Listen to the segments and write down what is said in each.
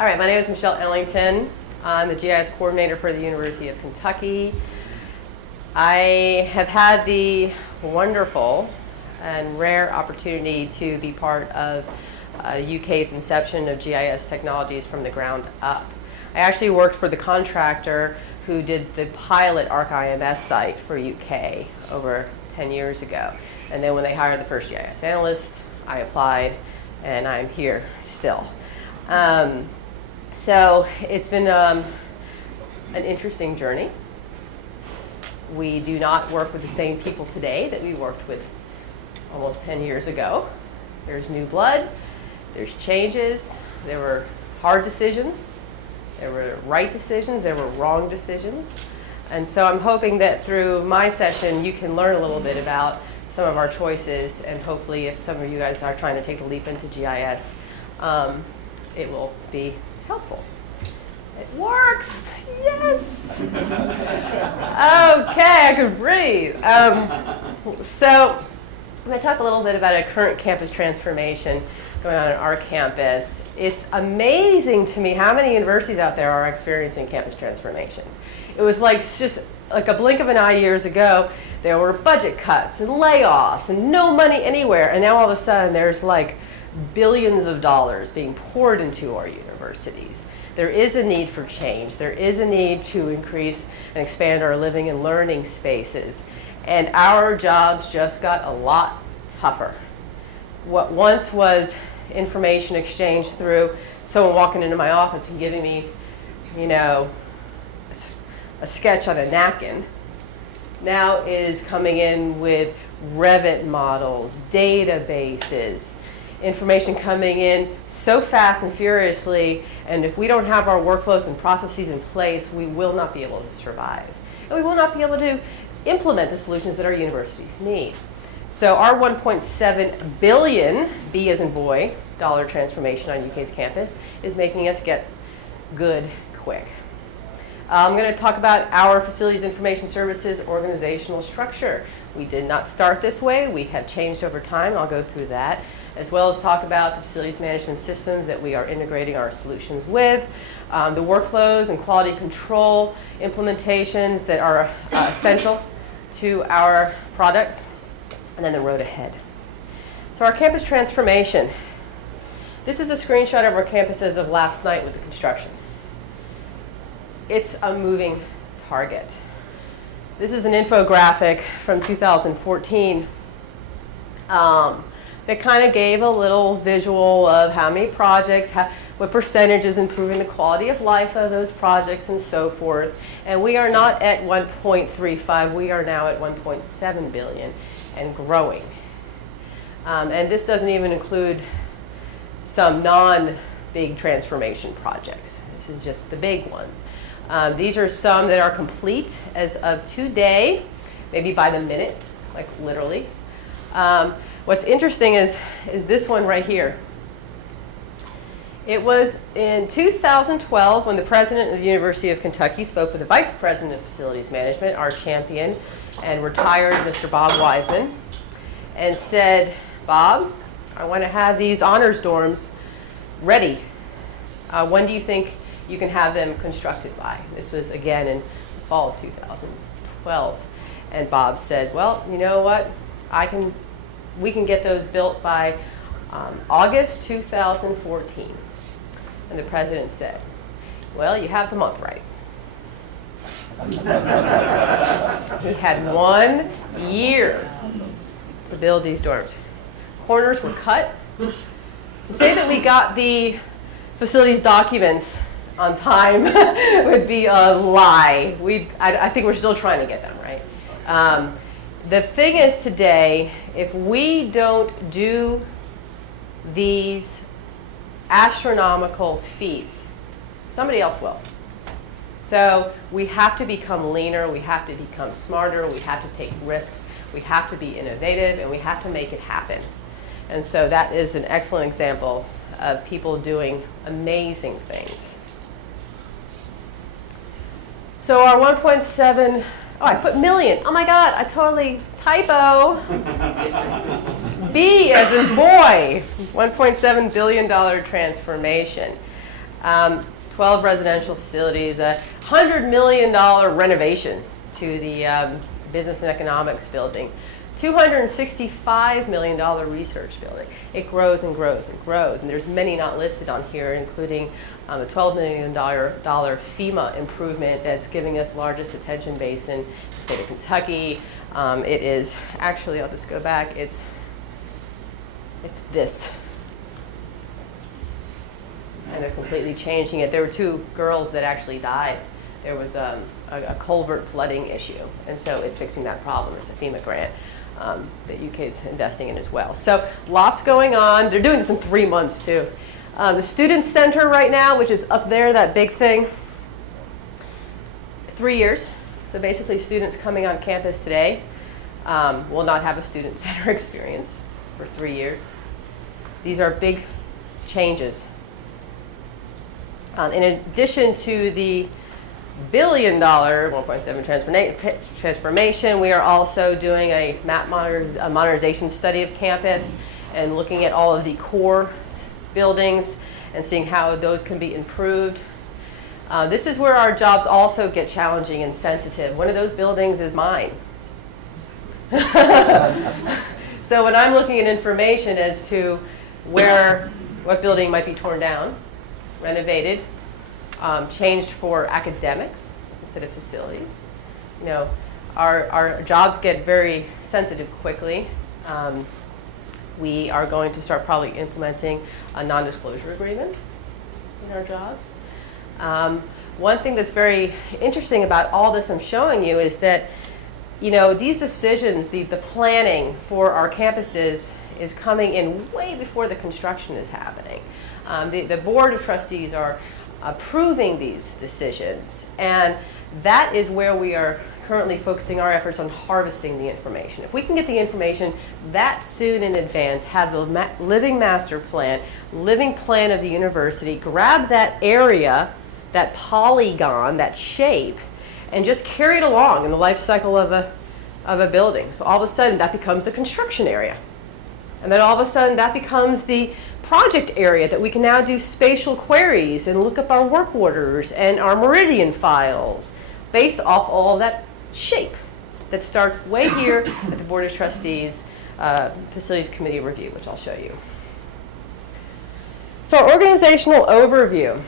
All right, my name is Michelle Ellington. I'm the GIS coordinator for the University of Kentucky. I have had the wonderful and rare opportunity to be part of UK's inception of GIS technologies from the ground up. I actually worked for the contractor who did the pilot ArcIMS site for UK over 10 years ago. And then when they hired the first GIS analyst, I applied, and I'm here still. So it's been an interesting journey. We do not work with the same people today that we worked with almost 10 years ago. There's new blood, there's changes, there were hard decisions, there were right decisions, there were wrong decisions. And so I'm hoping that through my session you can learn a little bit about some of our choices, and hopefully if some of you guys are trying to take the leap into GIS, it will be helpful. It works, yes. Okay, I can breathe. So I'm going to talk a little bit about a current campus transformation going on at our campus. It's amazing to me how many universities out there are experiencing campus transformations. It was like just like a blink of an eye years ago. There were budget cuts and layoffs and no money anywhere. And now all of a sudden there's like billions of dollars being poured into our universities. There is a need for change. There is a need to increase and expand our living and learning spaces. And our jobs just got a lot tougher. What once was information exchanged through someone walking into my office and giving me, a sketch on a napkin, now is coming in with Revit models, databases, information coming in so fast and furiously, and if we don't have our workflows and processes in place, we will not be able to survive. And we will not be able to implement the solutions that our universities need. So our 1.7 billion, B as in boy, dollar transformation on UK's campus is making us get good quick. I'm going to talk about our Facilities Information Services organizational structure. We did not start this way. We have changed over time. I'll go through that, as well as talk about the facilities management systems that we are integrating our solutions with, the workflows and quality control implementations that are essential to our products, and then the road ahead. So our campus transformation. This is a screenshot of our campus as of last night with the construction. It's a moving target. This is an infographic from 2014 that kind of gave a little visual of how many projects, what percentage is improving the quality of life of those projects and so forth. And we are not at 1.35, we are now at 1.7 billion and growing. And this doesn't even include some non-big transformation projects. This is just the big ones. These are some that are complete as of today, maybe by the minute, like literally. What's interesting is this one right here. It was in 2012 when the president of the University of Kentucky spoke with the vice president of facilities management, our champion and retired Mr. Bob Wiseman, and said, Bob, I want to have these honors dorms ready. When do you think you can have them constructed by? This was again in the fall of 2012. And Bob said, well, you know what? We can get those built by August 2014. And the president said, well, you have the month right. He had 1 year to build these dorms. Corners were cut. To say that we got the facilities documents on time would be a lie. I think we're still trying to get them, right? The thing is today, if we don't do these astronomical feats, somebody else will. So we have to become leaner, we have to become smarter, we have to take risks, we have to be innovative, and we have to make it happen. And so that is an excellent example of people doing amazing things. So our 1.7, I put million. Oh my God, I totally typo. B as in boy, $1.7 billion transformation. 12 residential facilities, a $100 million renovation to the Business and Economics building, $265 million research building. It grows and grows and grows, and there's many not listed on here, including a $12 million FEMA improvement that's giving us largest detention basin in the state of Kentucky. It is, actually, I'll just go back, it's this. And they're completely changing it. There were 2 girls that actually died. There was a culvert flooding issue, and so it's fixing that problem. There's a FEMA grant that UK is investing in as well. So lots going on. They're doing this in 3 months too. The Student Center right now, which is up there, that big thing, 3 years. So basically students coming on campus today will not have a Student Center experience for 3 years. These are big changes. In addition to the $1 billion 1.7 transformation, we are also doing a modernization study of campus and looking at all of the core buildings and seeing how those can be improved. This is where our jobs also get challenging and sensitive. One of those buildings is mine. So when I'm looking at information as to what building might be torn down, renovated, changed for academics instead of facilities. You know, our jobs get very sensitive quickly. We are going to start probably implementing a non-disclosure agreement in our jobs. One thing that's very interesting about all this I'm showing you is that, you know, these decisions, the planning for our campuses is coming in way before the construction is happening. The Board of Trustees are approving these decisions, and that is where we are currently focusing our efforts on harvesting the information. If we can get the information that soon in advance, have the living master plan, living plan of the university, grab that area, that polygon, that shape, and just carry it along in the life cycle of a building. So all of a sudden that becomes the construction area. And then all of a sudden that becomes the project area that we can now do spatial queries and look up our work orders and our meridian files based off all of that shape that starts way here at the Board of Trustees Facilities Committee review, which I'll show you. So our organizational overview.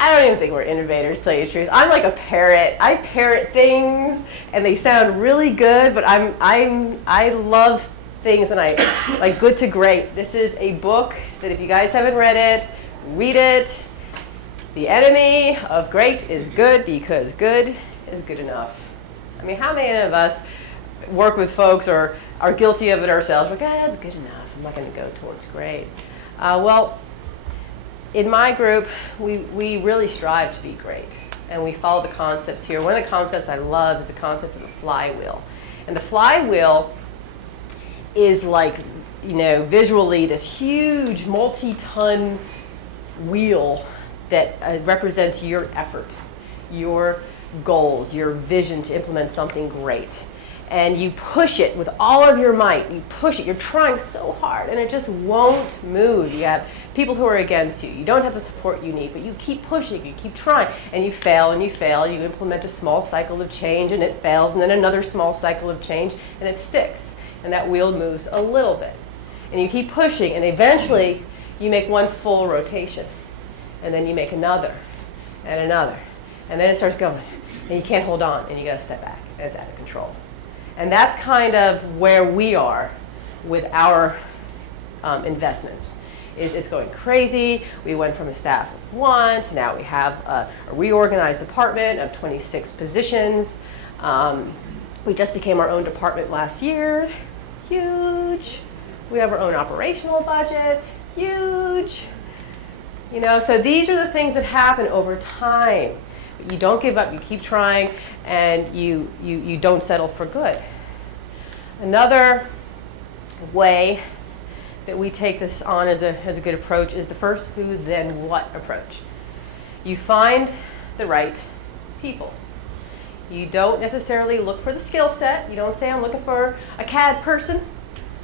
I don't even think we're innovators, to tell you the truth. I'm like a parrot. I parrot things, and they sound really good, but I love things, and I like good to great. This is a book that if you guys haven't read it, read it. The enemy of great is good because good is good enough. I mean, how many of us work with folks or are guilty of it ourselves? We're like, that's good enough. I'm not going to go towards great. Well, in my group, we really strive to be great, and we follow the concepts here. One of the concepts I love is the concept of the flywheel. And the flywheel is like, you know, visually this huge multi-ton wheel that represents your effort, your goals, your vision to implement something great. And you push it with all of your might. You push it. You're trying so hard, and it just won't move. You have people who are against you. You don't have the support you need, but you keep pushing. You keep trying, and you fail, and you fail. You implement a small cycle of change, and it fails, and then another small cycle of change, and it sticks. And that wheel moves a little bit. And you keep pushing, and eventually you make one full rotation. And then you make another, and another. And then it starts going, and you can't hold on, and you got to step back, and it's out of control. And that's kind of where we are with our investments. It's going crazy. We went from a staff of 1 to now we have a reorganized department of 26 positions. We just became our own department last year. Huge. We have our own operational budget. Huge. You know, so these are the things that happen over time. You don't give up, you keep trying, and you don't settle for good. Another way that we take this on as a good approach is the first who, then what approach. You find the right people. You don't necessarily look for the skill set. You don't say, I'm looking for a CAD person.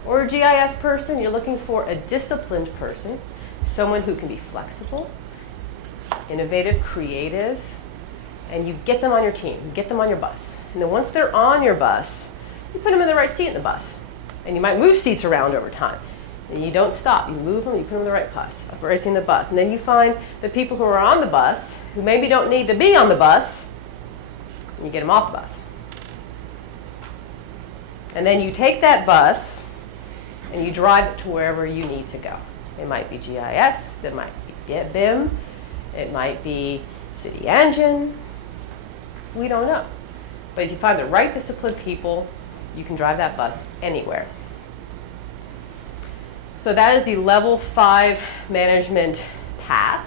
or a GIS person, you're looking for a disciplined person, someone who can be flexible, innovative, creative, and you get them on your team, you get them on your bus. And then once they're on your bus, you put them in the right seat in the bus. And you might move seats around over time. And you don't stop. You move them, you put them in the right seat in the bus. And then you find the people who are on the bus, who maybe don't need to be on the bus, and you get them off the bus. And then you take that bus and you drive it to wherever you need to go. It might be GIS, it might be BIM, it might be City Engine. We don't know. But if you find the right disciplined people, you can drive that bus anywhere. So that is the level 5 management path,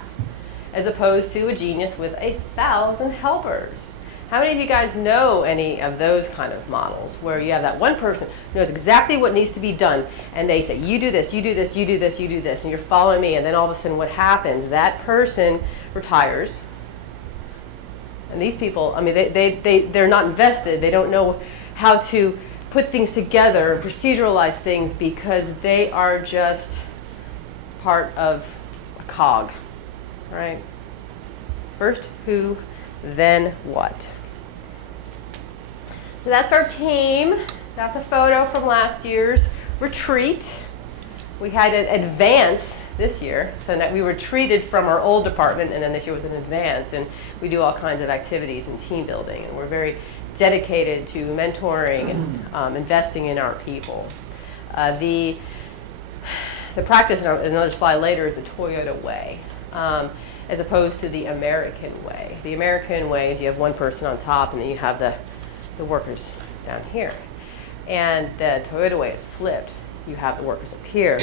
as opposed to a genius with 1,000 helpers. How many of you guys know any of those kind of models where you have that one person who knows exactly what needs to be done, and they say, you do this, you do this, you do this, you do this, and you're following me, and then all of a sudden what happens? That person retires. And these people, I mean, they're not invested. They don't know how to put things together and proceduralize things because they are just part of a cog, right? First who, then what? So that's our team. That's a photo from last year's retreat. We had an advance this year, so that we retreated from our old department, and then this year was an advance, and we do all kinds of activities and team building, and we're very dedicated to mentoring and investing in our people. The practice, in another slide later, is the Toyota way, as opposed to the American way. The American way is you have one person on top, and then you have the workers down here. And the Toyota way is flipped. You have the workers up here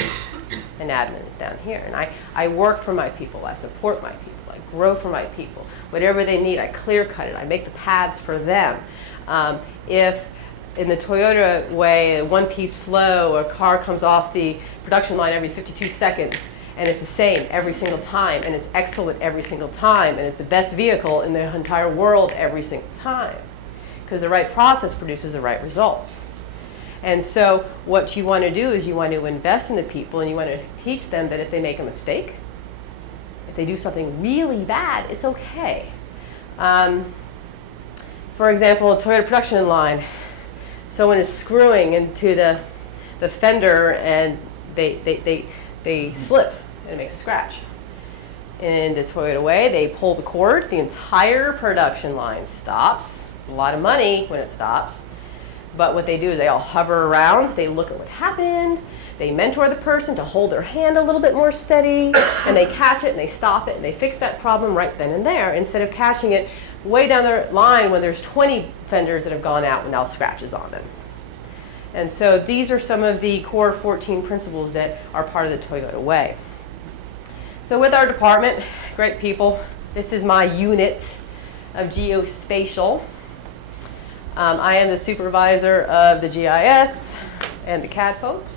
and admins down here. And I work for my people. I support my people. I grow for my people. Whatever they need, I clear cut it. I make the paths for them. If in the Toyota way, a one-piece flow, a car comes off the production line every 52 seconds, and it's the same every single time, and it's excellent every single time, and it's the best vehicle in the entire world every single time, because the right process produces the right results. And so what you want to do is you want to invest in the people, and you want to teach them that if they make a mistake, if they do something really bad, it's okay. For example, a Toyota production line, someone is screwing into the fender, and they slip, and it makes a scratch. In the Toyota way, they pull the cord, the entire production line stops. It's a lot of money when it stops. But what they do is they all hover around, they look at what happened, they mentor the person to hold their hand a little bit more steady, and they catch it and they stop it and they fix that problem right then and there, instead of catching it way down the line when there's 20 fenders that have gone out and now scratches on them. And so these are some of the core 14 principles that are part of the Toyota way. So with our department, great people, this is my unit of geospatial. I am the supervisor of the GIS and the CAD folks,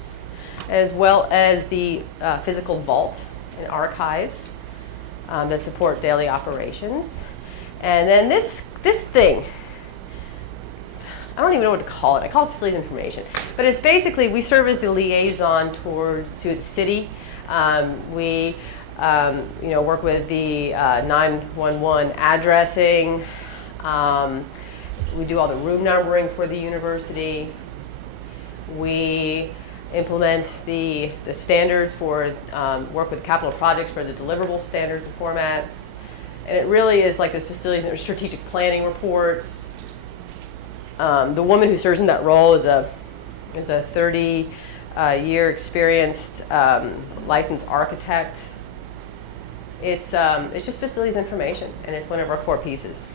as well as the physical vault and archives that support daily operations. And then this thing, I don't even know what to call it. I call it facilities information. But it's basically, we serve as the liaison to the city. We work with the 911 addressing. We do all the room numbering for the university. We implement the standards for work with capital projects for the deliverable standards and formats. And it really is like this facilities and strategic planning reports. The woman who serves in that role is a 30-year experienced licensed architect. It's just facilities information, and it's one of our core pieces.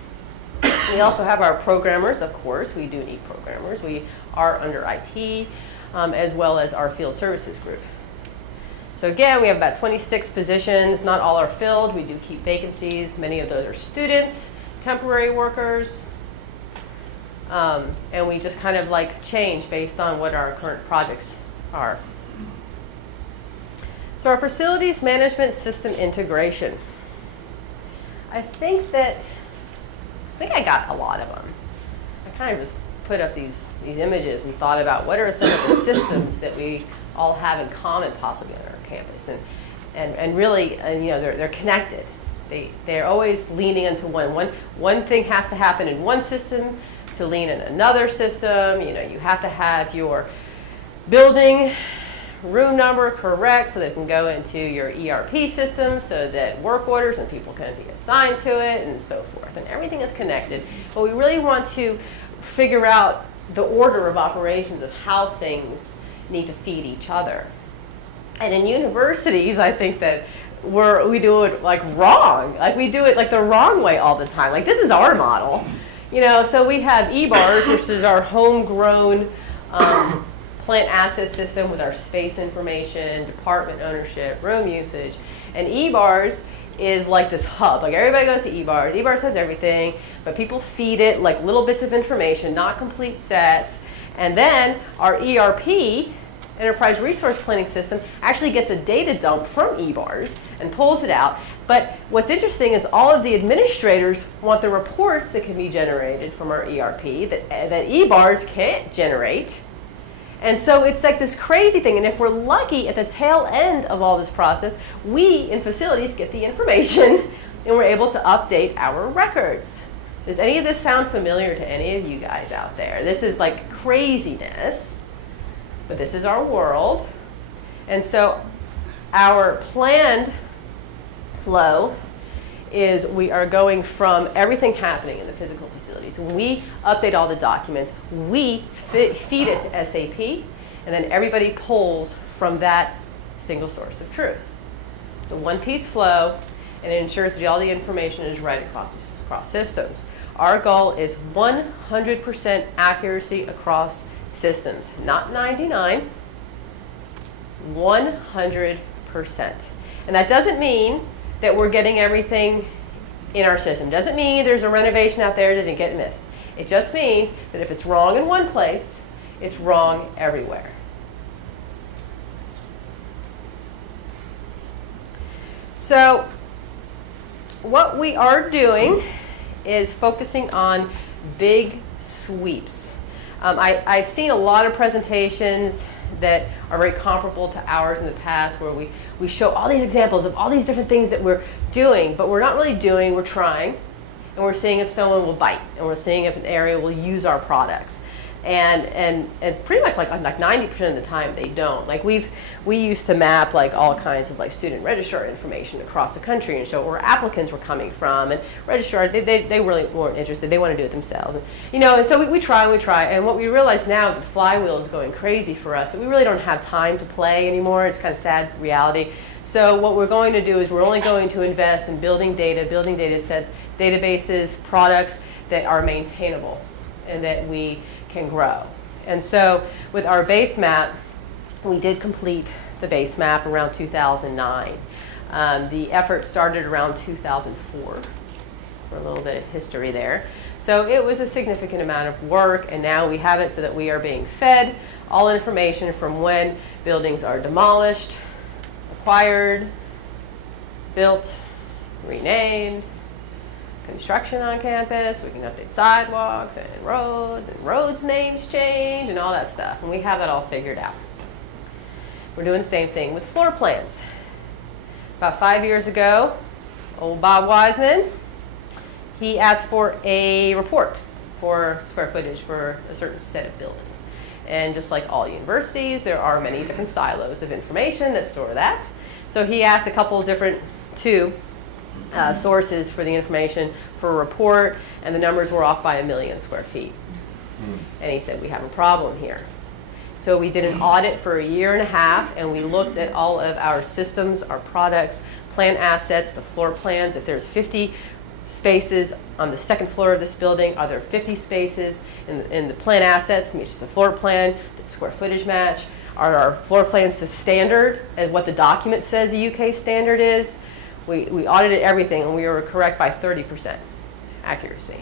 We also have our programmers, of course. We do need programmers. We are under IT, as well as our field services group. So again, we have about 26 positions. Not all are filled. We do keep vacancies. Many of those are students, temporary workers, and we just kind of like change based on what our current projects are. So our facilities management system integration. I think I got a lot of them. I kind of just put up these these images and thought about what are some of the systems that we all have in common possibly on our campus. And really, you know, they're connected. They're always leaning into one thing has to happen in one system to lean in another system. You know, you have to have your building room number correct so that it can go into your ERP system so that work orders and people can be assigned to it and so forth. And everything is connected. But we really want to figure out the order of operations of how things need to feed each other. And in universities, I think that we do it like wrong. Like we do it like the wrong way all the time. Like this is our model. You know, so we have EBARS, which is our homegrown plant asset system with our space information, department ownership, room usage. And EBARS is like this hub. Like everybody goes to EBARS. EBARS has everything, but people feed it like little bits of information, not complete sets. And then our ERP, Enterprise Resource Planning System, actually gets a data dump from EBARS and pulls it out. But what's interesting is all of the administrators want the reports that can be generated from our ERP that EBARS can't generate. And so it's like this crazy thing. And if we're lucky at the tail end of all this process, we in facilities get the information and we're able to update our records. Does any of this sound familiar to any of you guys out there? This is like craziness, but this is our world. And so our planned flow is we are going from everything happening in the physical facilities. When we update all the documents, we feed it to SAP, and then everybody pulls from that single source of truth. So one-piece flow, and it ensures that all the information is right across systems. Our goal is 100% accuracy across systems, not 99, 100%. And that doesn't mean that we're getting everything in our system. Doesn't mean there's a renovation out there that didn't get missed. It just means that if it's wrong in one place, it's wrong everywhere. So what we are doing is focusing on big sweeps. I've seen a lot of presentations that are very comparable to ours in the past where we show all these examples of all these different things that we're doing, but we're not really doing, we're trying, and we're seeing if someone will bite, and we're seeing if an area will use our products. And pretty much like 90% of the time they don't. Like we used to map like all kinds of like student registrar information across the country and show where applicants were coming from, and registrar they really weren't interested. They want to do it themselves. And, you know, and so we try, and what we realize now, the flywheel is going crazy for us, that we really don't have time to play anymore. It's kind of sad reality. So what we're going to do is we're only going to invest in building data sets, databases, products that are maintainable and that we can grow. And so with our base map, we did complete the base map around 2009. The effort started around 2004, for a little bit of history there. So it was a significant amount of work, and now we have it so that we are being fed all information from when buildings are demolished, acquired, built, renamed, construction on campus. We can update sidewalks and roads names change and all that stuff. And we have that all figured out. We're doing the same thing with floor plans. About 5 years ago, old Bob Wiseman, he asked for a report for square footage for a certain set of buildings. And just like all universities, there are many different silos of information that store that. So he asked a couple of different sources for the information for a report, and the numbers were off by 1 million square feet. And he said, we have a problem here. So we did an audit for 1.5 years, and we looked at all of our systems, our products, plant assets, the floor plans. If there's 50 spaces on the second floor of this building, are there 50 spaces in the plant assets? It's just a floor plan, the square footage match. Are our floor plans to standard as what the document says the UK standard is? We audited everything, and we were correct by 30% accuracy.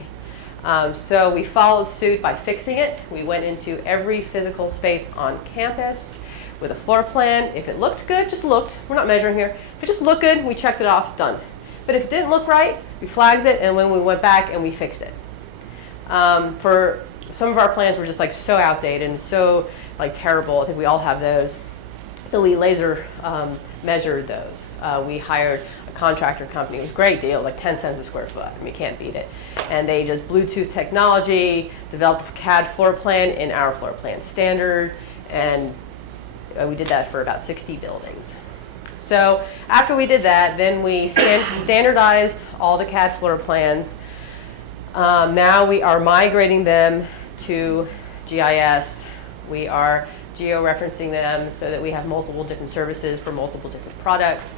So we followed suit by fixing it. We went into every physical space on campus with a floor plan. If it looked good, just looked. We're not measuring here. If it just looked good, we checked it off, done. But if it didn't look right, we flagged it, and when we went back and we fixed it. For some of our plans were just like so outdated and so like terrible. I think we all have those. So we laser measured those. We hired a contractor company. It was a great deal, like 10 cents a square foot. I mean, you can't beat it. And they just Bluetooth technology, developed a CAD floor plan in our floor plan standard, and we did that for about 60 buildings. So after we did that, then we standardized all the CAD floor plans. Now we are migrating them to GIS. We are geo-referencing them so that we have multiple different services for multiple different products.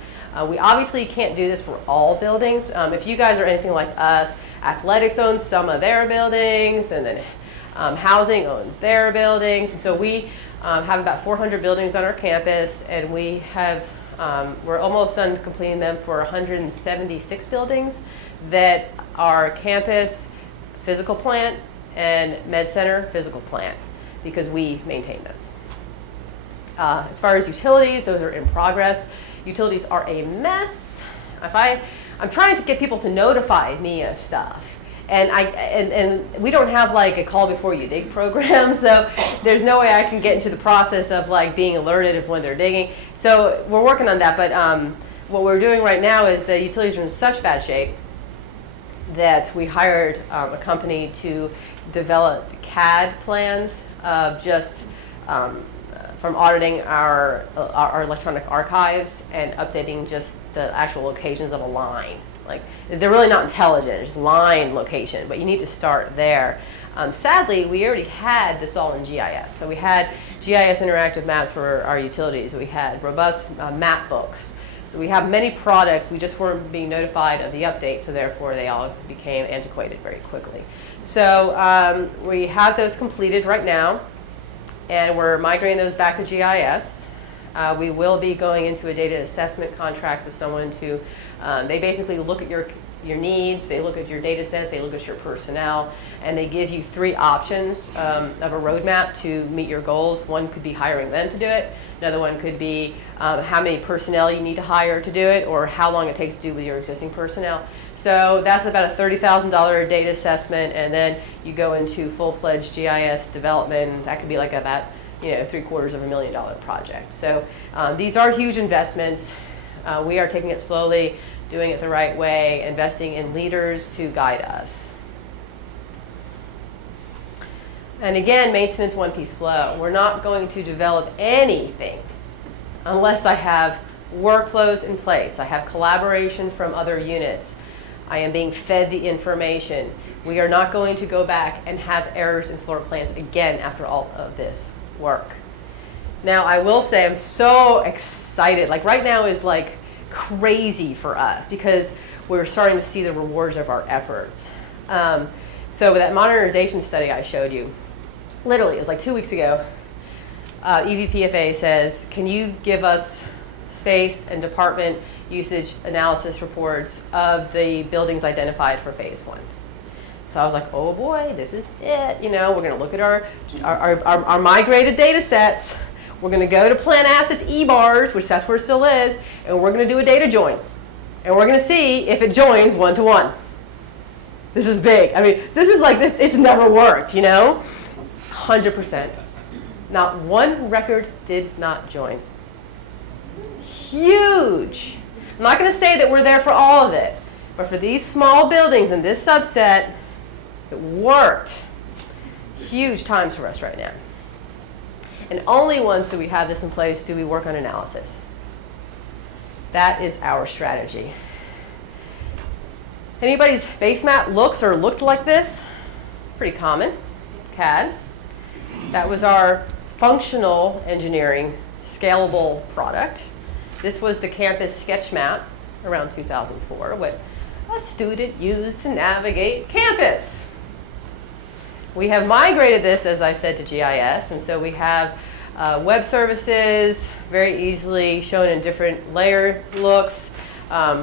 We obviously can't do this for all buildings. If you guys are anything like us, athletics owns some of their buildings, and then housing owns their buildings. And so we have about 400 buildings on our campus, and we have we're almost done completing them for 176 buildings that are campus physical plant and med center physical plant, because we maintain those. As far as utilities, those are in progress. Utilities are a mess. I'm trying to get people to notify me of stuff. And we don't have like a call before you dig program, so there's no way I can get into the process of like being alerted of when they're digging. So we're working on that, but what we're doing right now is the utilities are in such bad shape that we hired a company to develop CAD plans of just from auditing our electronic archives and updating just the actual locations of a line. Like, they're really not intelligent, it's just line location, but you need to start there. Sadly, we already had this all in GIS. So we had GIS interactive maps for our utilities. We had robust map books. So we have many products, we just weren't being notified of the update, so therefore they all became antiquated very quickly. So we have those completed right now, and we're migrating those back to GIS. We will be going into a data assessment contract with someone to, they basically look at your needs, they look at your data sets, they look at your personnel, and they give you 3 options of a roadmap to meet your goals. One could be hiring them to do it. Another one could be how many personnel you need to hire to do it, or how long it takes to do with your existing personnel. So that's about a $30,000 data assessment, and then you go into full-fledged GIS development. That could be like about $750,000 project. So these are huge investments. We are taking it slowly, doing it the right way, investing in leaders to guide us. And again, maintenance one-piece flow. We're not going to develop anything unless I have workflows in place. I have collaboration from other units. I am being fed the information. We are not going to go back and have errors in floor plans again after all of this work. Now, I will say I'm so excited. Like, right now is like crazy for us because we're starting to see the rewards of our efforts. So that modernization study I showed you, literally, it was like 2 weeks ago, EVPFA says, can you give us space and department usage analysis reports of the buildings identified for phase 1? So I was like, oh boy, this is it. We're going to look at our migrated data sets. We're going to go to plan assets E-bars, which that's where it still is, and we're going to do a data join. And we're going to see if it joins 1-to-1. This is big. I mean, this is like, it's never worked, 100%. Not one record did not join. Huge. I'm not going to say that we're there for all of it, but for these small buildings in this subset, it worked. Huge times for us right now. And only once do we have this in place do we work on analysis. That is our strategy. Anybody's base map looks or looked like this? Pretty common. CAD. That was our functional engineering scalable product. This was the campus sketch map around 2004, what a student used to navigate campus. We have migrated this, as I said, to GIS, and so we have web services very easily shown in different layer looks,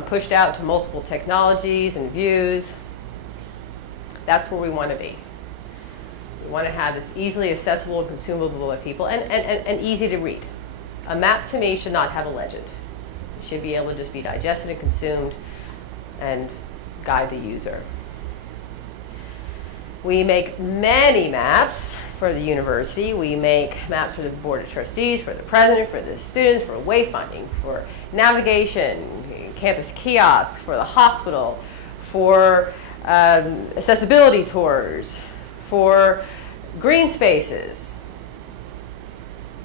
pushed out to multiple technologies and views. That's where we want to be. We want to have this easily accessible and consumable by people and easy to read. A map to me should not have a legend. It should be able to just be digested and consumed and guide the user. We make many maps for the university. We make maps for the board of trustees, for the president, for the students, for wayfinding, for navigation, campus kiosks, for the hospital, for accessibility tours, for green spaces.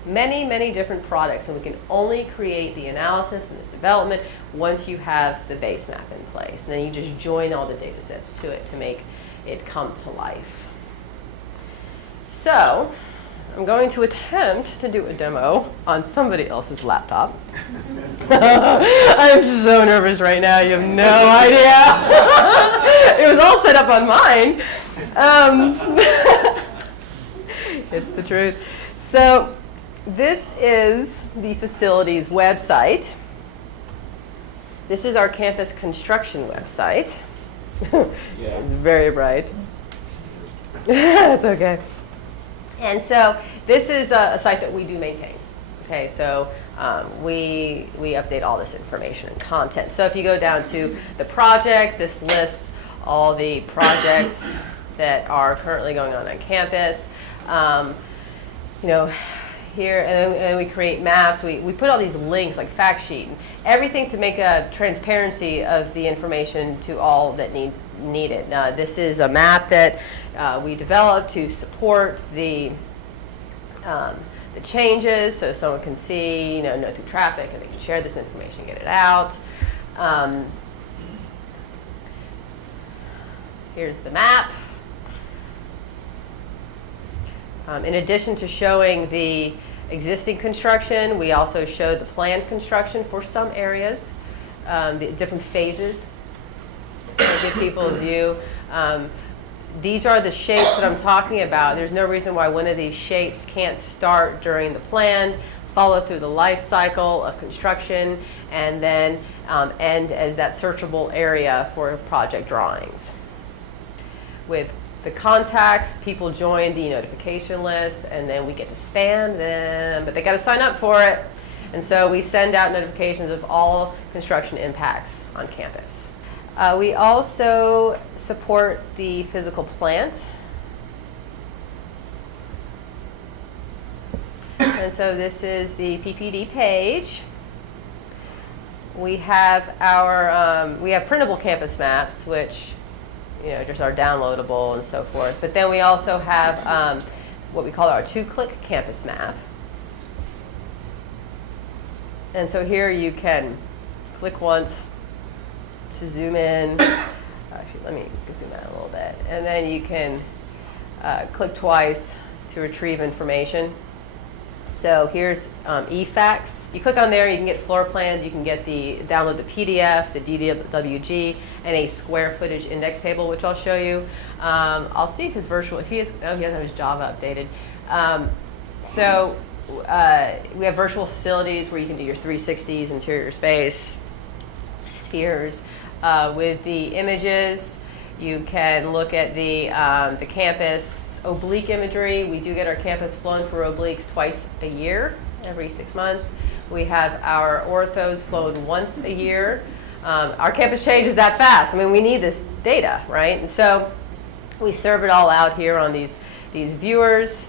Many, many different products, and we can only create the analysis and the development once you have the base map in place. And then you just join all the data sets to it to make it come to life. So, I'm going to attempt to do a demo on somebody else's laptop. I'm so nervous right now, you have no idea. It was all set up on mine. It's the truth. So, this is the facilities website. This is our campus construction website. Yeah. It's very bright. That's okay. And so this is a site that we do maintain. Okay, so we update all this information and content. So if you go down to the projects, this lists all the projects that are currently going on campus. You know, here, and we create maps. We put all these links, like fact sheet, and everything to make a transparency of the information to all that need it. This is a map that we developed to support the changes, so someone can see, know through traffic, and they can share this information, get it out. Here's the map. In addition to showing the existing construction, we also showed the planned construction for some areas, the different phases, to give people a view. These are the shapes that I'm talking about. There's no reason why one of these shapes can't start during the planned, follow through the life cycle of construction, and then end as that searchable area for project drawings. With the contacts, people join the notification list, and then we get to spam them, but they got to sign up for it. And so we send out notifications of all construction impacts on campus. We also support the physical plant. And so this is the PPD page. We have our we have printable campus maps, which just are downloadable and so forth. But then we also have what we call our 2-click campus map. And so here you can click once to zoom in. Actually, let me zoom out a little bit. And then you can click twice to retrieve information. So here's eFacts. You click on there, you can get floor plans, you can get download the PDF, the DWG, and a square footage index table, which I'll show you. I'll see if his virtual, he doesn't have his Java updated. So we have virtual facilities where you can do your 360s, interior space, spheres. With the images, you can look at the campus oblique imagery. We do get our campus flown for obliques twice a year, every 6 months. We have our orthos flown once a year. Our campus changes that fast. I mean, we need this data, right? And so we serve it all out here on these viewers.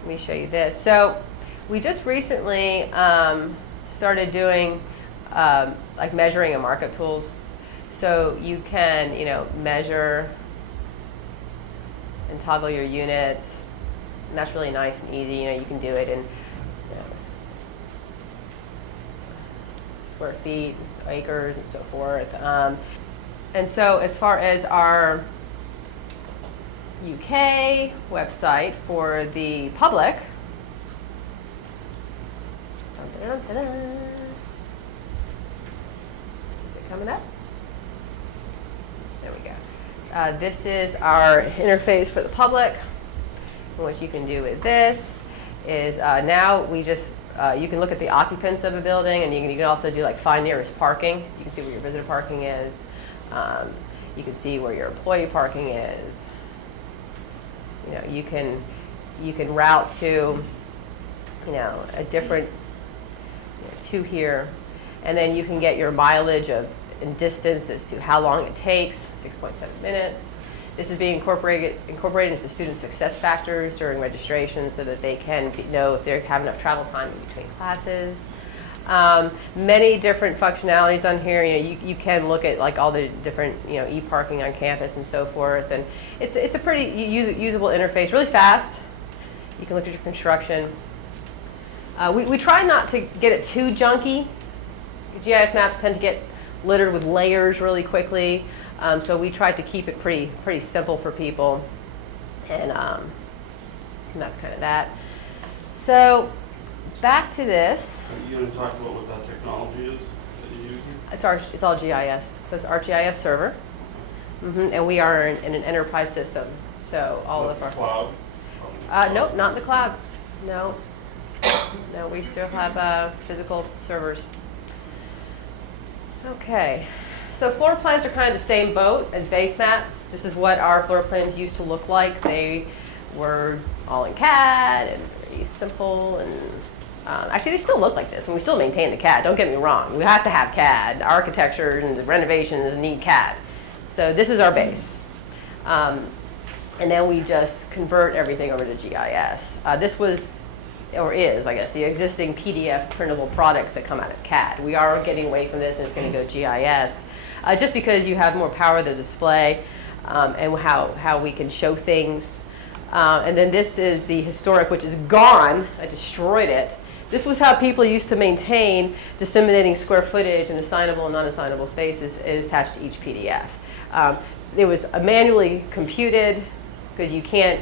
Let me show you this. So we just recently started doing like measuring and markup tools. So you can, measure and toggle your units, and that's really nice and easy. You can do it in square feet, acres, and so forth. And so as far as our UK website for the public, is it coming up? There we go. This is our interface for the public. And what you can do with this is now we just, you can look at the occupants of a building, and you can also do like find nearest parking. You can see where your visitor parking is. You can see where your employee parking is. You can route to, a different, to here, and then you can get your mileage and distance as to how long it takes, 6.7 minutes. This is being incorporated into student success factors during registration so that they can know if they have enough travel time in between classes. Many different functionalities on here. You can look at like all the different e-parking on campus and so forth, and it's a pretty usable interface. Really fast. You can look at your construction. We try not to get it too junky. GIS maps tend to get littered with layers really quickly, so we try to keep it pretty simple for people, and that's kind of that. So back to this. Are you going to talk about what that technology is that you're using? It's all GIS. So it's ArcGIS server, and we are in an enterprise system. So all of our cloud. Nope, not the cloud. No, we still have physical servers. Okay, so floor plans are kind of the same boat as base map. This is what our floor plans used to look like. They were all in CAD and pretty simple, and actually they still look like this, and we still maintain the CAD. Don't get me wrong, we have to have CAD. The architecture and the renovations need CAD. So this is our base. And then we just convert everything over to GIS. This was, or is, I guess, the existing PDF printable products that come out of CAD. We are getting away from this, and it's going to go GIS, just because you have more power of the display and how we can show things. And then this is the historic, which is gone. I destroyed it. This was how people used to maintain disseminating square footage and assignable and non-assignable spaces attached to each PDF. It was manually computed, because you can't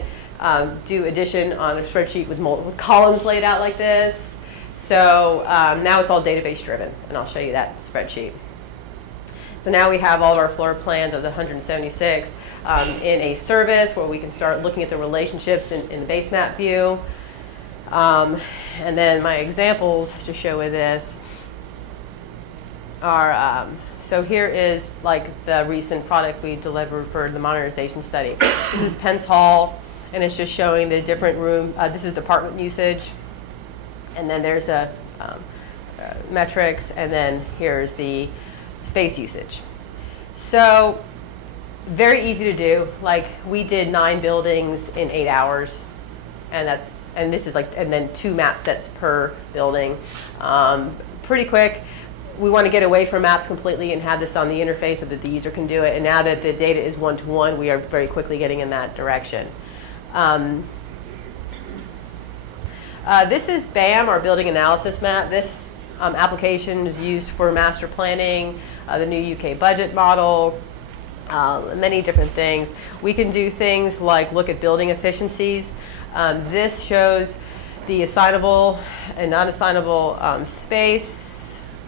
do addition on a spreadsheet with columns laid out like this. So now it's all database driven, and I'll show you that spreadsheet. So now we have all of our floor plans of the 176 in a service where we can start looking at the relationships in the base map view. And then my examples to show with this are, so here is like the recent product we delivered for the modernization study. This is Pence Hall, and it's just showing the different room. This is department usage, and then there's the metrics, and then here's the space usage. So very easy to do. Like we did 9 buildings in 8 hours, and this is like, and then 2 map sets per building. Pretty quick. We want to get away from maps completely and have this on the interface so that the user can do it. And now that the data is one-to-one, we are very quickly getting in that direction. This is BAM, our building analysis map. This application is used for master planning, the new UK budget model, many different things. We can do things like look at building efficiencies. This shows the assignable and non-assignable space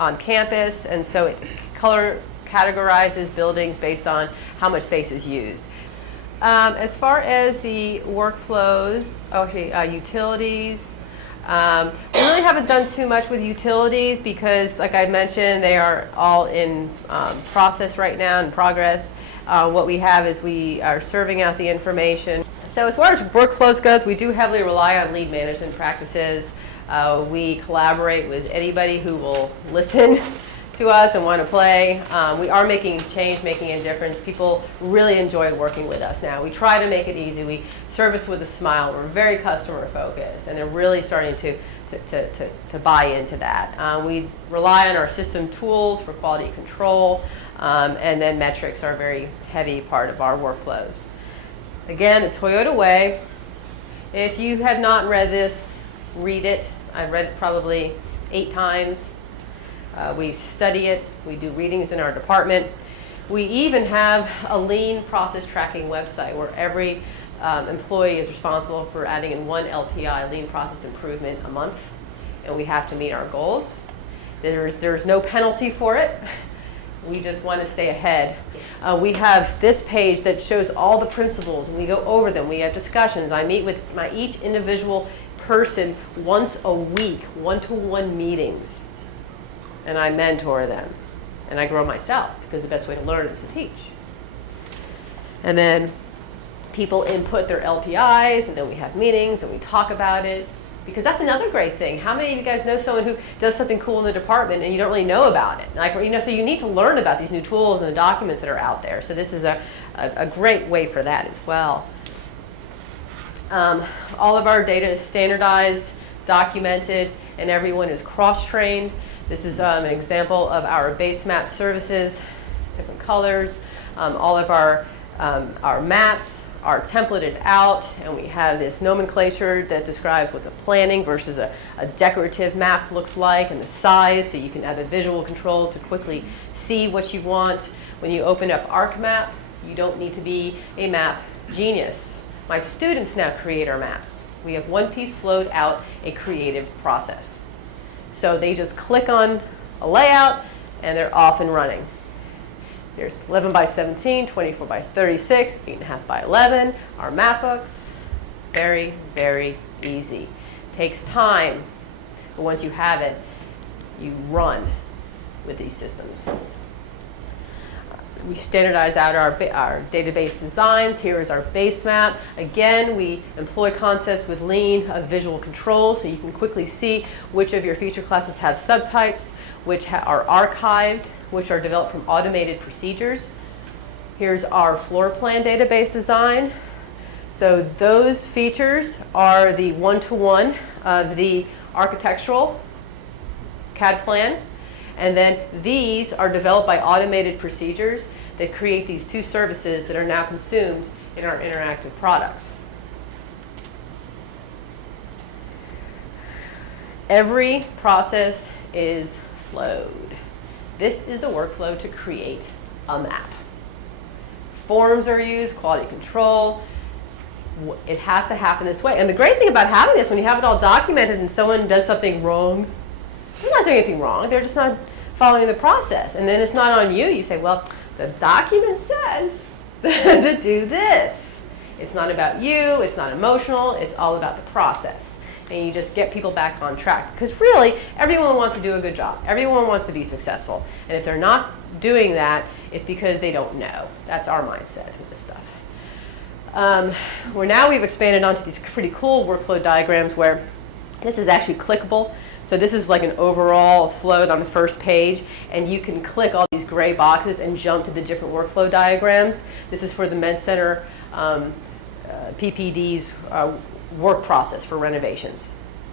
on campus, and so it color categorizes buildings based on how much space is used. As far as the workflows, utilities, we really haven't done too much with utilities because, like I mentioned, they are all in process right now, in progress. What we have is we are serving out the information. So as far as workflows goes, we do heavily rely on lead management practices. We collaborate with anybody who will listen to us and want to play. We are making change, making a difference. People really enjoy working with us now. We try to make it easy. We service with a smile. We're very customer focused, and they're really starting to buy into that. We rely on our system tools for quality control, and then metrics are a very heavy part of our workflows. Again, the Toyota way. If you have not read this, read it. I've read it probably 8 times. We study it. We do readings in our department. We even have a lean process tracking website where every employee is responsible for adding in 1 LPI, lean process improvement, a month, and we have to meet our goals. There's no penalty for it. We just want to stay ahead. We have this page that shows all the principles, and we go over them. We have discussions. I meet with each individual person once a week, one-to-one meetings, and I mentor them, and I grow myself because the best way to learn is to teach. And then people input their LPIs, and then we have meetings and we talk about it. Because that's another great thing. How many of you guys know someone who does something cool in the department and you don't really know about it? Like, you know, so you need to learn about these new tools and the documents that are out there. So this is a great way for that as well. All of our data is standardized, documented, and everyone is cross-trained. This is an example of our base map services, different colors. All of our maps are templated out, and we have this nomenclature that describes what the planning versus a decorative map looks like, and the size, so you can have a visual control to quickly see what you want. When you open up ArcMap, you don't need to be a map genius. My students now create our maps. We have one piece flowed out a creative process. So they just click on a layout, and they're off and running. There's 11 by 17, 24 by 36, 8.5 by 11, our map books. Very, very easy. Takes time, but once you have it, you run with these systems. We standardize out our database designs. Here is our base map. Again, we employ concepts with lean of visual control, so you can quickly see which of your feature classes have subtypes, which are archived, which are developed from automated procedures. Here's our floor plan database design. So those features are the one-to-one of the architectural CAD plan. And then these are developed by automated procedures that create these two services that are now consumed in our interactive products. Every process is flowed. This is the workflow to create a map. Forms are used, quality control. It has to happen this way. And the great thing about having this, when you have it all documented and someone does something wrong, they're not doing anything wrong. They're just not following the process. And then it's not on you. You say, well, the document says to do this. It's not about you. It's not emotional. It's all about the process. And you just get people back on track. Because really, everyone wants to do a good job. Everyone wants to be successful. And if they're not doing that, it's because they don't know. That's our mindset with this stuff. We've expanded onto these pretty cool workflow diagrams where this is actually clickable. So this is like an overall flow on the first page, and you can click all these gray boxes and jump to the different workflow diagrams. This is for the Med Center PPD's work process for renovations,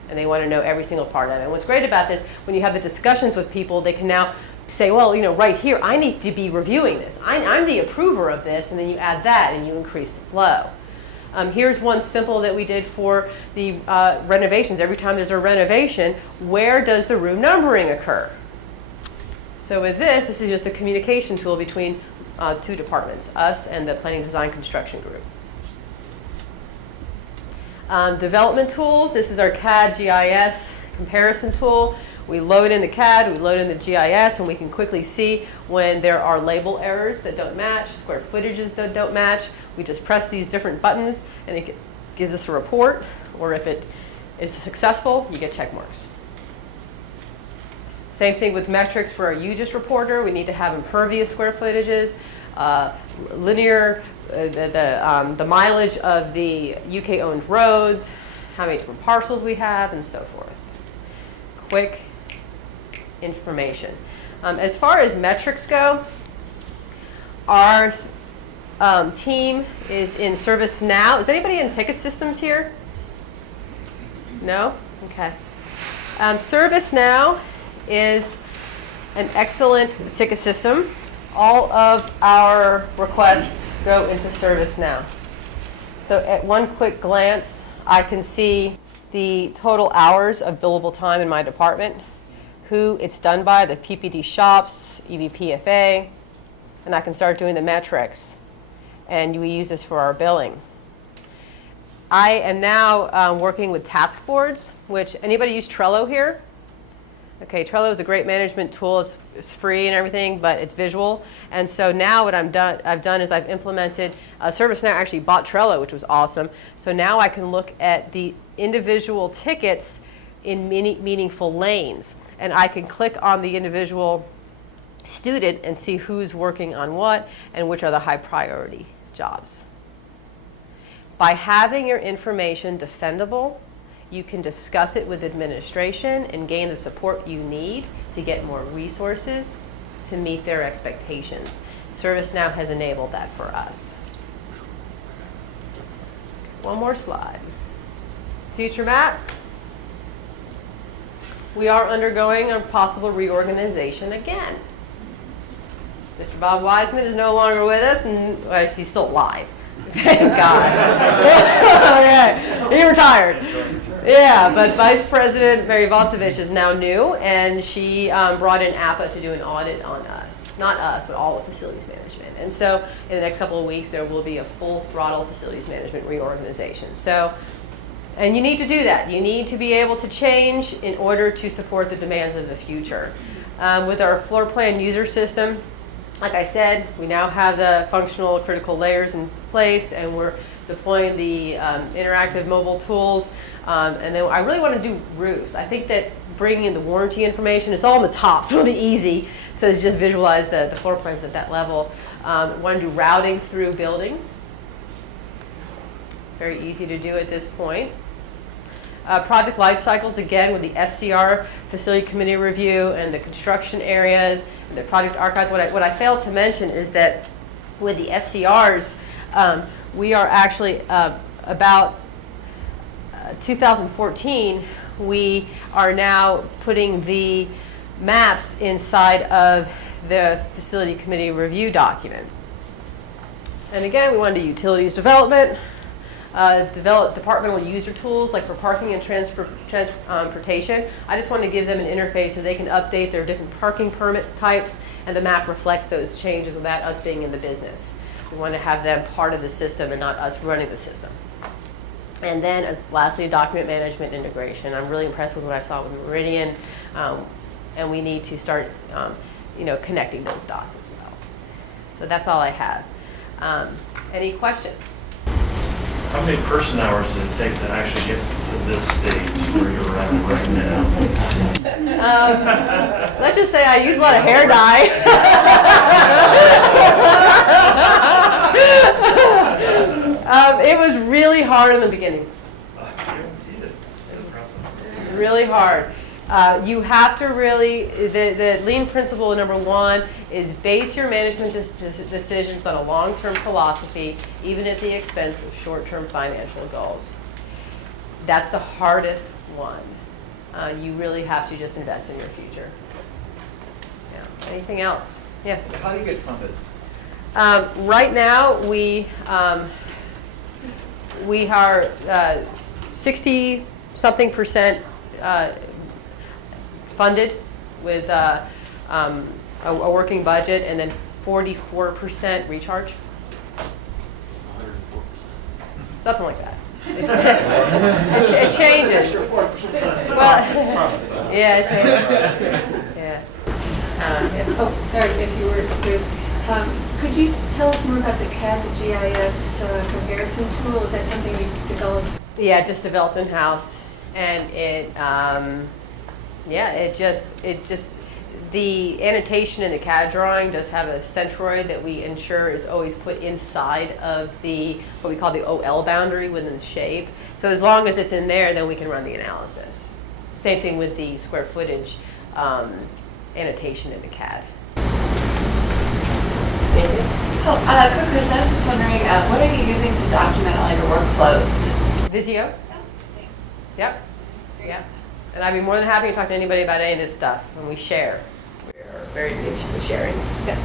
and they want to know every single part of it. And what's great about this, when you have the discussions with people, they can now say, well, you know, right here, I need to be reviewing this. I'm the approver of this, and then you add that, and you increase the flow. Here's one simple that we did for the renovations. Every time there's a renovation, where does the room numbering occur? So with this is just a communication tool between two departments, us and the Planning Design Construction Group. Development tools, this is our CAD GIS comparison tool. We load in the CAD, we load in the GIS, and we can quickly see when there are label errors that don't match, square footages that don't match. We just press these different buttons, and it gives us a report, or if it is successful, you get check marks. Same thing with metrics for our UGIS reporter. We need to have impervious square footages, linear, the mileage of the UK-owned roads, how many different parcels we have, and so forth. Quick information. As far as metrics go, our team is in ServiceNow. Is anybody in ticket systems here? No? Okay. ServiceNow is an excellent ticket system. All of our requests go into ServiceNow. So at one quick glance, I can see the total hours of billable time in my department, who it's done by, the PPD shops, EVPFA, and I can start doing the metrics. And we use this for our billing. I am now working with task boards, which, anybody use Trello here? Okay, Trello is a great management tool. It's free and everything, but it's visual. And so now what I've done is I've implemented, ServiceNow actually bought Trello, which was awesome. So now I can look at the individual tickets in meaningful lanes. And I can click on the individual student and see who's working on what and which are the high priority jobs. By having your information defendable, You can discuss it with administration and gain the support you need to get more resources to meet their expectations. ServiceNow has enabled that for us. One more slide. Future map. We are undergoing a possible reorganization again. Mr. Bob Wiseman is no longer with us, and well, he's still alive. Thank God. Okay. He retired. Yeah, but Vice President Mary Vosevich is now new, and she brought in APA to do an audit on us. Not us, but all of facilities management. And so in the next couple of weeks, there will be a full throttle facilities management reorganization. So, and you need to do that. You need to be able to change in order to support the demands of the future. With our floor plan user system, like I said, we now have the functional critical layers in place, and we're deploying the interactive mobile tools. And then I really want to do roofs. I think that bringing in the warranty information, it's all on the top, so it'll be easy to just visualize the floor plans at that level. Want to do routing through buildings. Very easy to do at this point. Project life cycles, again, with the FCR facility committee review and the construction areas, and the project archives. What I failed to mention is that with the FCRs, we are actually about 2014, we are now putting the maps inside of the facility committee review document. And again, we want to do utilities development, develop departmental user tools like for parking and transportation. I just want to give them an interface so they can update their different parking permit types, and the map reflects those changes without us being in the business. We want to have them part of the system and not us running the system. And then lastly, document management integration. I'm really impressed with what I saw with Meridian, and we need to start connecting those dots as well. So that's all I have. Any questions? How many person hours did it take to actually get to this stage where you're at right now? Let's just say I use a lot of hair dye. It was really hard in the beginning. I guarantee it. It's impressive. Really hard. You have to really, the lean principle number one is base your management decisions on a long-term philosophy, even at the expense of short-term financial goals. That's the hardest one. You really have to just invest in your future. Yeah. Anything else? Yeah. How do you get funded? Right now, we are 60-something% funded with a working budget, and then 44% recharge. 104%. Something like that. It changes. Well, yeah, it changes. Yeah. Oh, sorry, if you were through. Could you tell us more about the CAD to GIS comparison tool? Is that something you developed? Yeah, just developed in-house, and it just the annotation in the CAD drawing does have a centroid that we ensure is always put inside of the what we call the OL boundary within the shape. So as long as it's in there, then we can run the analysis. Same thing with the square footage annotation in the CAD. Oh, quick question. I was just wondering, what are you using to document all your workflows? Just Visio. Yep. Yeah. And I'd be more than happy to talk to anybody about any of this stuff when we share. We're very big with sharing. Yeah.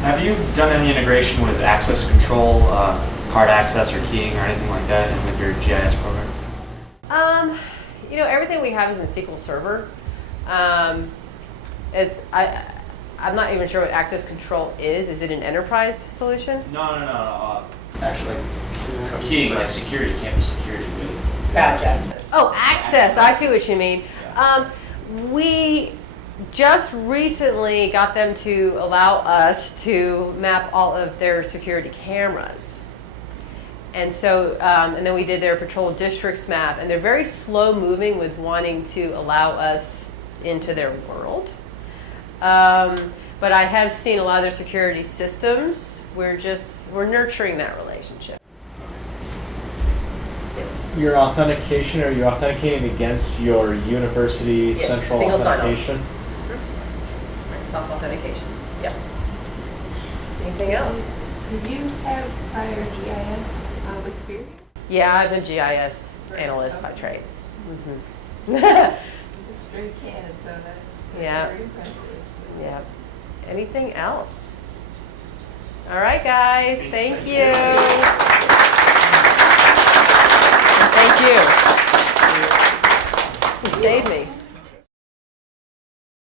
Have you done any integration with access control, card access or keying or anything like that with your GIS program? Everything we have is in SQL Server. I'm not even sure what access control is. Is it an enterprise solution? No. Actually, keying, like security, campus security with badge access. Oh, access. I see what you mean. We just recently got them to allow us to map all of their security cameras. And so, and then we did their patrol districts map, and they're very slow moving with wanting to allow us into their world. But I have seen a lot of their security systems. We're nurturing that relationship. Yes. your authentication, are you authenticating against your university Yes, central single sign-on. authentication? Microsoft authentication. Yep. Anything else? Do you have prior GIS experience? Yeah, I'm a GIS analyst by trade. It's very CAD, so that's Yeah. very impressive. Yep. Anything else? All right, guys. Thank you. Thank you. You saved me.